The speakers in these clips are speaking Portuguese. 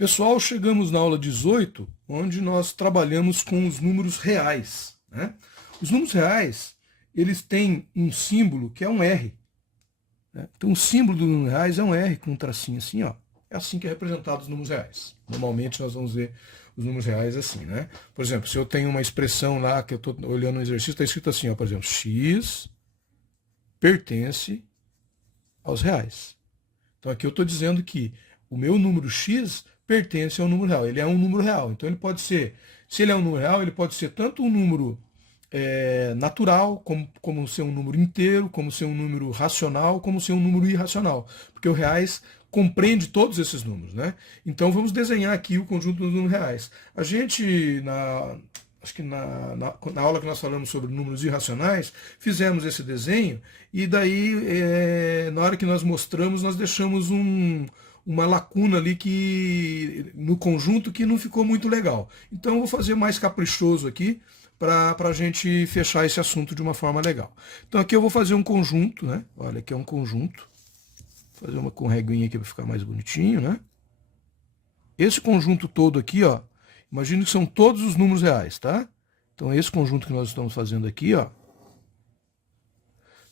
Pessoal, chegamos na aula 18, onde nós trabalhamos com os números reais, né? Os números reais, eles têm um símbolo que é um R, né? Então o símbolo dos números reais é um R com um tracinho assim, ó. É assim que é representado os números reais. Normalmente nós vamos ver os números reais assim, né? Por exemplo, se eu tenho uma expressão lá, que eu estou olhando no exercício, está escrito assim, ó, por exemplo, x pertence aos reais. Então aqui eu estou dizendo que o meu número x pertence ao número real. Ele é um número real. Então ele pode ser, se ele é um número real, ele pode ser tanto um número natural, como ser um número inteiro, como ser um número racional, como ser um número irracional. Porque o reais compreende todos esses números, né? Então vamos desenhar aqui o conjunto dos números reais. A gente, acho que na aula que nós falamos sobre números irracionais, fizemos esse desenho e daí, na hora que nós mostramos, nós deixamos uma lacuna ali no conjunto que não ficou muito legal. Então eu vou fazer mais caprichoso aqui para a gente fechar esse assunto de uma forma legal. Então aqui eu vou fazer um conjunto, né? Olha, aqui é um conjunto. Vou fazer uma com reguinha aqui para ficar mais bonitinho, né? Esse conjunto todo aqui, ó, imagine que são todos os números reais, tá? Então esse conjunto que nós estamos fazendo aqui, ó,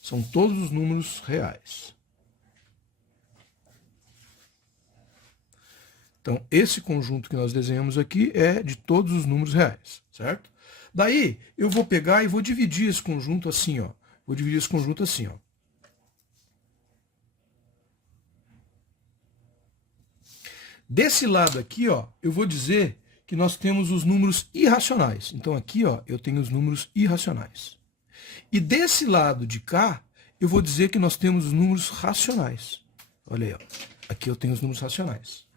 são todos os números reais. Então, esse conjunto que nós desenhamos aqui é de todos os números reais, certo? Daí, eu vou pegar e vou dividir esse conjunto assim, ó. Vou dividir esse conjunto assim, ó. Desse lado aqui, ó, eu vou dizer que nós temos os números irracionais. Então, aqui, ó, eu tenho os números irracionais. E desse lado de cá, eu vou dizer que nós temos os números racionais. Olha aí, ó. Aqui eu tenho os números racionais.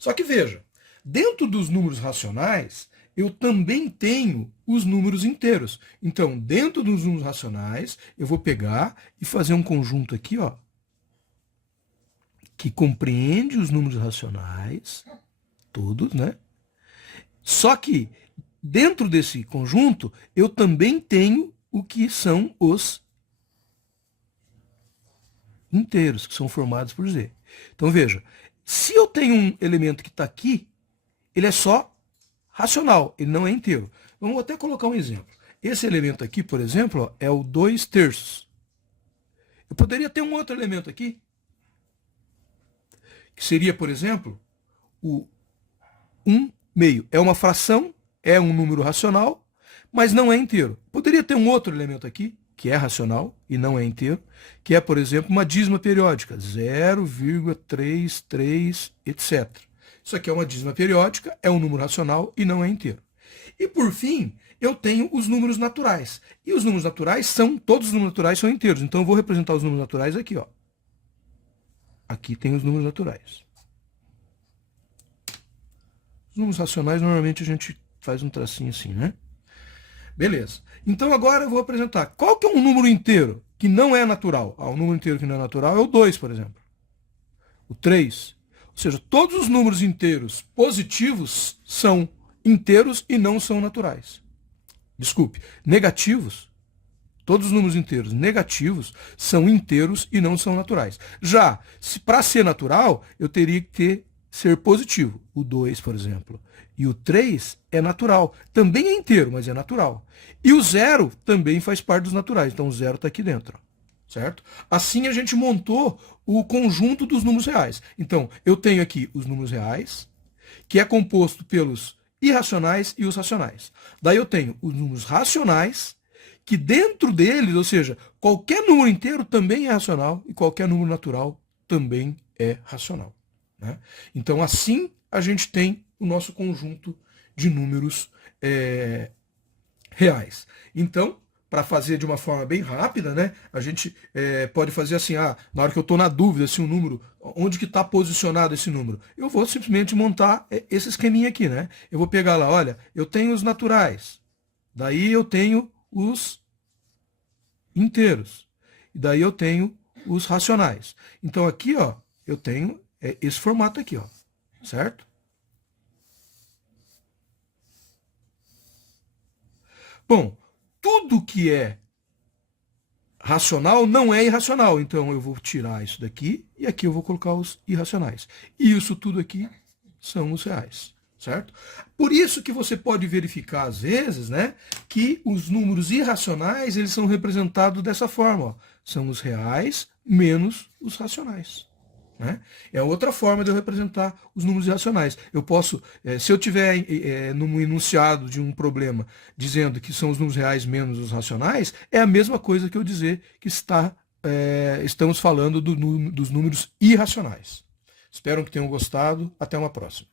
Só que veja, dentro dos números racionais, eu também tenho os números inteiros. Então, dentro dos números racionais, eu vou pegar e fazer um conjunto aqui, ó, que compreende os números racionais, todos, né? Só que, dentro desse conjunto, eu também tenho o que são os inteiros, que são formados por Z. Então, veja, se eu tenho um elemento que está aqui, ele é só racional, ele não é inteiro. Vamos até colocar um exemplo. Esse elemento aqui, por exemplo, ó, é o 2/3. Eu poderia ter um outro elemento aqui, que seria, por exemplo, o 1/2. É uma fração, é um número racional, mas não é inteiro. Poderia ter um outro elemento aqui, que é racional e não é inteiro, que é, por exemplo, uma dízima periódica, 0,33, etc. Isso aqui é uma dízima periódica, é um número racional e não é inteiro. E, por fim, eu tenho os números naturais. E os números naturais todos os números naturais são inteiros. Então, eu vou representar os números naturais aqui, ó. Aqui tem os números naturais. Os números racionais, normalmente, a gente faz um tracinho assim, né? Beleza. Então agora eu vou apresentar. Qual que é um número inteiro que não é natural? Um número inteiro que não é natural é o 2, por exemplo. O 3. Ou seja, todos os números inteiros positivos são inteiros e não são naturais. Desculpe, negativos. Todos os números inteiros negativos são inteiros e não são naturais. Já, para ser natural, eu teria que ser positivo. O 2, por exemplo. E o 3 é natural. Também é inteiro, mas é natural. E o 0 também faz parte dos naturais. Então o 0 está aqui dentro. Certo? Assim a gente montou o conjunto dos números reais. Então, eu tenho aqui os números reais, que é composto pelos irracionais e os racionais. Daí eu tenho os números racionais, que dentro deles, ou seja, qualquer número inteiro também é racional e qualquer número natural também é racional. Né? Então, assim a gente tem o nosso conjunto de números reais. Então, para fazer de uma forma bem rápida, né, a gente pode fazer assim, na hora que eu estou na dúvida se um número, onde que está posicionado esse número, eu vou simplesmente montar esse esqueminha aqui, né? Eu vou pegar lá, olha, eu tenho os naturais, daí eu tenho os inteiros, e daí eu tenho os racionais. Então aqui, ó, eu tenho esse formato aqui, ó, certo? Bom, tudo que é racional não é irracional. Então eu vou tirar isso daqui e aqui eu vou colocar os irracionais. E isso tudo aqui são os reais, certo? Por isso que você pode verificar, às vezes, né, que os números irracionais eles são representados dessa forma. Ó. São os reais menos os racionais. Né? É outra forma de eu representar os números irracionais. Eu posso, se eu tiver num enunciado de um problema dizendo que são os números reais menos os racionais, é a mesma coisa que eu dizer que estamos falando dos números irracionais. Espero que tenham gostado. Até uma próxima.